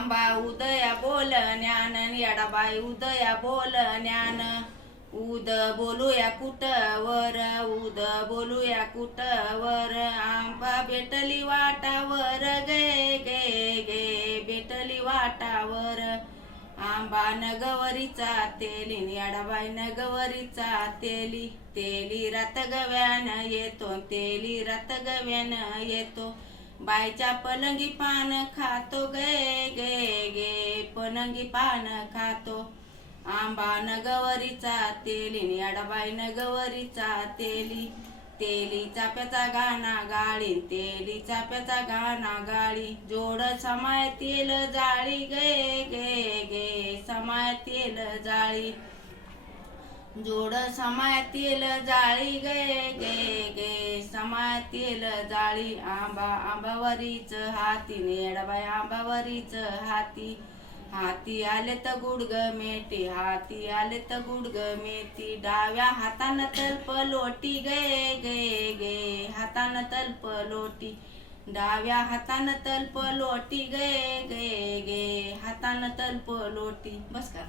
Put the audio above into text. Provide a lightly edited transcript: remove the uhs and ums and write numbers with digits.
आंबा उदया बोलण्यान येडाबाई उदया बोलण्यान उद बोलूया कुटवर उद बोलूया कुटवर आंबा भेटली वाटावर गे गे गे भेटली वाटावर आंबा नगवरीचा तेली येडाबाई नगवरीचा तेली तेली रात गव्यान येतो तेली रात गव्यान येतो बाईच्या पलंगी पान खातो गे गे गे पलंगी पान खातो आंबा नगवरीचा तेली येडाबाई नगवरीचा तेली तेली चाप्याचा गाणा गाळी तेली चाप्याचा गाणा गाळी जोड समाय तेल जाळी गे गे गे समाय तेल जाळी जोड समाय तेल जाळी गे गे गे समाय तेल जाळी आंबा आंबावरीच हाती येडाबाई आंबावरीच हाती हाती आले तर गुडग मेटी हाती आले तर गुडग मेटी डाव्या हातानं तल्प लोटी गे गे गे हातानं तल्प लोटी डाव्या हातानं तल्प लोटी गे गे गे हातानं तल्प लोटी बस का